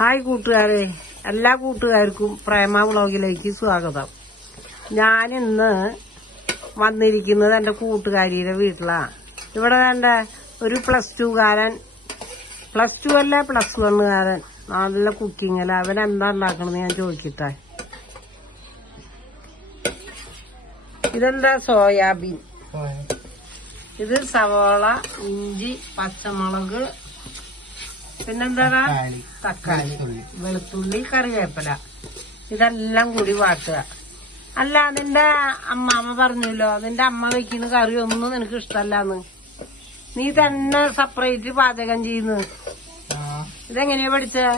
Hi കൂട്ടുകാരെ എല്ലാ കൂട്ടുകാർക്കും പ്രേമ വ്ളോഗിലേക്ക് സ്വാഗതം. ഞാനിന്ന് വന്നിരിക്കുന്നത് എന്റെ കൂട്ടുകാരിയുടെ വീട്ടിലാണ് ഇവിടെ എന്റെ ഒരു പ്ലസ് ടു കാരൻ പ്ലസ് ടു അല്ല പ്ലസ് വണ്ണുകാരൻ നല്ല അല്ല അവൻ എന്താ ഉണ്ടാക്കണമെന്ന് ഞാൻ ചോദിക്കട്ടെ. ഇതെന്താ സോയാബീൻ? ഇത് സവോള ഇഞ്ചി പച്ചമുളക് പിന്നെന്താ തക്കാളി, വെളുത്തുള്ളി. കറിവേപ്പില. ഇതെല്ലാം കൂടി വാട്ടുക. അല്ല നിന്റെ അമ്മാമ്മ പറഞ്ഞല്ലോ നിന്റെ അമ്മ വെക്കുന്ന കറി ഒന്നും നിനക്ക് ഇഷ്ടമല്ലാന്ന്. നീ തന്നെ സെപ്പറേറ്റ് പാചകം ചെയ്യുന്നു. ഇതെങ്ങനെയാ പഠിച്ചത്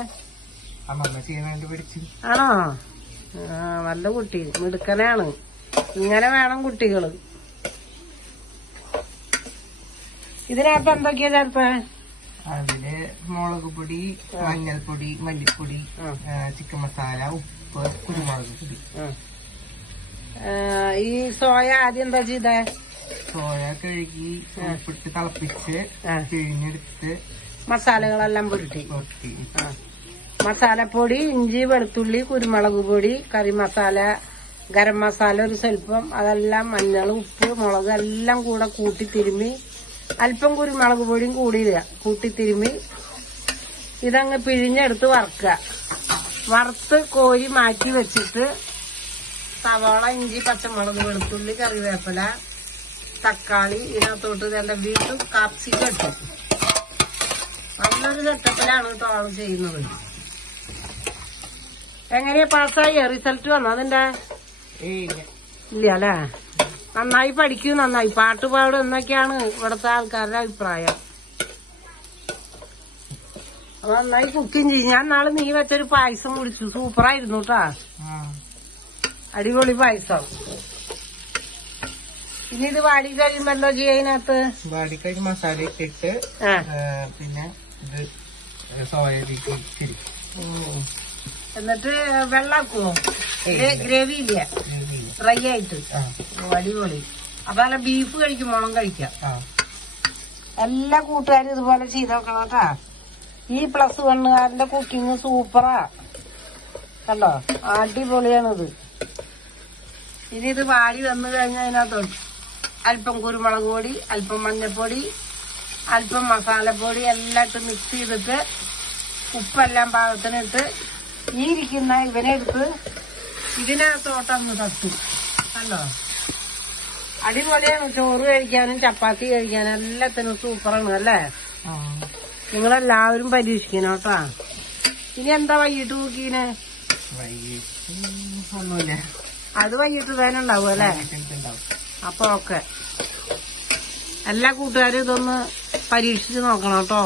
ആണോ? ആ നല്ല കുട്ടി. മിടുക്കനാണ്. ഇങ്ങനെ വേണം കുട്ടികൾ. ഇതിനകത്ത് എന്തൊക്കെയാ ചേർത്തേ? അതിൽ മുളക് പൊടി മഞ്ഞൾപ്പൊടി മല്ലിപ്പൊടി ചിക്കൻ മസാല ഉപ്പ് കുരുമുളക് പൊടി. ഈ സോയ ആദ്യം എന്താ ചെയ്തേ? സോയ കഴുകി ഉപ്പിട്ട് തിളപ്പിച്ച് പിഴിഞ്ഞെടുത്ത് മസാലകളെല്ലാം പുരട്ടി. മസാലപ്പൊടി ഇഞ്ചി വെളുത്തുള്ളി കുരുമുളക് പൊടി കറി മസാല ഗരം മസാല ഒരു സ്വല്പം അതെല്ലാം മഞ്ഞൾ ഉപ്പ് മുളക് എല്ലാം കൂടെ കൂട്ടി തിരുമ്മി അല്പം കുരുമുളക് പൊടിയും കൂടിയില്ല ഇടുക. കൂട്ടി തിരുമ്മി ഇതങ്ങ് പിഴിഞ്ഞെടുത്ത് വറുക്കുക. വറുത്ത് കോരി മാറ്റി വെച്ചിട്ട് സവാള ഇഞ്ചി പച്ചമുളക് വെളുത്തുള്ളി കറിവേപ്പില തക്കാളി ഇതിനകത്തോട്ട് ഇതെല്ലാം വീണ്ടും കാപ്സിക്കം ഇട്ടു. നല്ലൊരു സെറ്റപ്പിലാണ് കേട്ടോ ആൾ ചെയ്യുന്നത്. എങ്ങനെയാ പാസ്സായി? റിസൾട്ട് വന്നോ അതിന്റെ? ഇല്ല അല്ലേ? നന്നായി പഠിക്കൂ നന്നായി. പാട്ട് പാടും എന്നൊക്കെയാണ് ഇവിടുത്തെ ആൾക്കാരുടെ അഭിപ്രായം. അപ്പൊ നന്നായി കുക്കിംഗ് ചെയ്യും. ഞാൻ നാളെ നീ വെച്ചൊരു പായസം കുടിച്ചു. സൂപ്പറായിരുന്നു കേട്ടാ അടിപൊളി പായസം. ഇനി ഇത് വാടി കഴിയുമ്പോ എന്തോ വാടി കഴിഞ്ഞ് മസാല ഇട്ടിട്ട് പിന്നെ ഇത് സോയ ഇതിലേക്ക് ഇച്ചിരി ഉം. എന്നിട്ട് വെള്ളാക്കുമോ ഗ്രേവി ഇല്ല? ഫ്രൈ ആയിട്ട്. അടിപൊളി. അപ്പൊ നല്ല ബീഫ് കഴിക്കുമ്പോളും കഴിക്കാം. എല്ലാ കൂട്ടുകാരും ഇതുപോലെ ചെയ്ത് നോക്കണം കേട്ടാ. ഈ പ്ലസ് വണ്ണുകാരന്റെ കുക്കിങ് സൂപ്പറാ കണ്ടോ? അടിപൊളിയാണിത്. ഇനി ഇത് വാടി വന്നു കഴിഞ്ഞാൽ അതിനകത്തോട്ട് അല്പം കുരുമുളക് പൊടി അല്പം മഞ്ഞൾപ്പൊടി അല്പം മസാലപ്പൊടി എല്ലാം ഇട്ട് മിക്സ് ചെയ്തിട്ട് ഉപ്പെല്ലാം പാകത്തിനിട്ട് ഈ ഇരിക്കുന്ന ഇവനെടുത്ത് ഇതിനകത്തോട്ടൊന്ന് തട്ടു. കണ്ടോ? അടിപൊളിയാണ്. ചോറ് കഴിക്കാനും ചപ്പാത്തി കഴിക്കാനും എല്ലാത്തിനും സൂപ്പറാണ് അല്ലേ? നിങ്ങൾ നിങ്ങളെല്ലാവരും പരീക്ഷിക്കണം കേട്ടാ. ഇനി എന്താ വൈകിട്ട് വൈകിട്ട് ഒന്നുമില്ല. അത് വൈകിട്ട് തന്നെ ഉണ്ടാവും അല്ലേ? അപ്പൊ ഓക്കെ എല്ലാ കൂട്ടുകാരും ഇതൊന്ന് പരീക്ഷിച്ച് നോക്കണം കേട്ടോ.